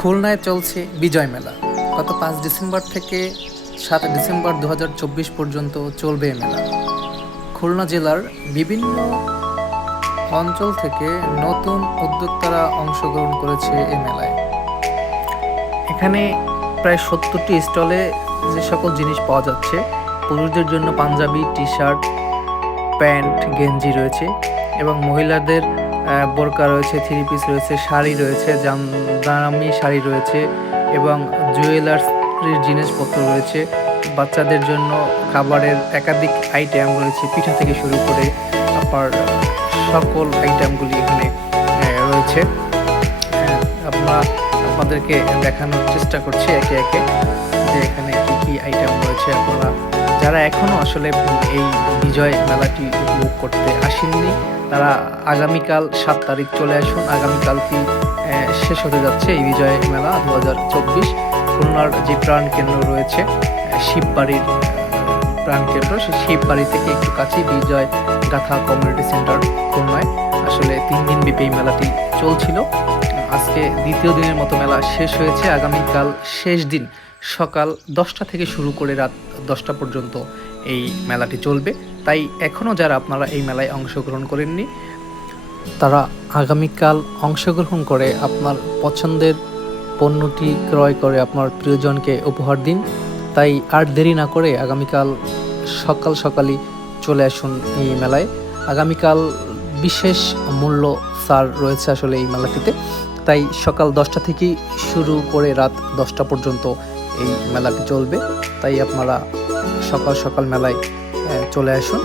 খুলনায় চলছে বিজয় মেলা। গত 5 ডিসেম্বর থেকে 7 ডিসেম্বর 2024 পর্যন্ত চলবে এই মেলা। খুলনা জেলার বিভিন্ন অঞ্চল থেকে নতুন উদ্যোক্তারা অংশগ্রহণ করেছে এই মেলায়। এখানে প্রায় 70টি স্টলে যে সকল জিনিস পাওয়া যাচ্ছে, পুরুষদের জন্য পাঞ্জাবি, টি শার্ট, প্যান্ট, গেঞ্জি রয়েছে এবং মহিলাদের বোরকা রয়েছে, থ্রি পিস রয়েছে, শাড়ি রয়েছে, জামদানি শাড়ি রয়েছে এবং জুয়েলার্সের জিনিসপত্র রয়েছে। বাচ্চাদের জন্য খাবারের একাধিক আইটেম রয়েছে, পিঠা থেকে শুরু করে আপনার সকল আইটেমগুলি এখানে রয়েছে। আপনাদেরকে দেখানোর চেষ্টা করছি একে একে যে এখানে কী কী আইটেম রয়েছে। আপনারা যারা এখনও আসলে এই বিজয় মেলাটি উপভোগ করতে আসেননি, তারা আগামীকাল 7 তারিখ চলে আসুন। আগামীকালটি শেষ হতে যাচ্ছে এই বিজয় মেলা 2024। খুলনার যে প্রাণকেন্দ্র রয়েছে শিববাড়ির প্রাণকেন্দ্র, সেই শিববাড়ি থেকে একটু কাছেই বিজয় গাথা কমিউনিটি সেন্টার খুলনায় আসলে 3 দিন ব্যাপী এই মেলাটি চলছিল। আজকে দ্বিতীয় দিনের মতো মেলা শেষ হয়েছে। আগামীকাল শেষ দিন সকাল 10টা থেকে শুরু করে রাত 10টা পর্যন্ত এই মেলাটি চলবে। তাই এখনও যারা আপনারা এই মেলায় অংশগ্রহণ করেননি, তারা আগামীকাল অংশগ্রহণ করে আপনার পছন্দের পণ্যটি ক্রয় করে আপনার প্রিয়জনকে উপহার দিন। তাই আর দেরি না করে আগামীকাল সকালই চলে আসুন এই মেলায়। আগামীকাল বিশেষ মূল্য ছাড় রয়েছে আসলে এই মেলাটিতে। তাই সকাল 10টা থেকেই শুরু করে রাত 10টা পর্যন্ত এই মেলাটি চলবে। তাই আপনারা সকাল মেলায় চলে আসুন।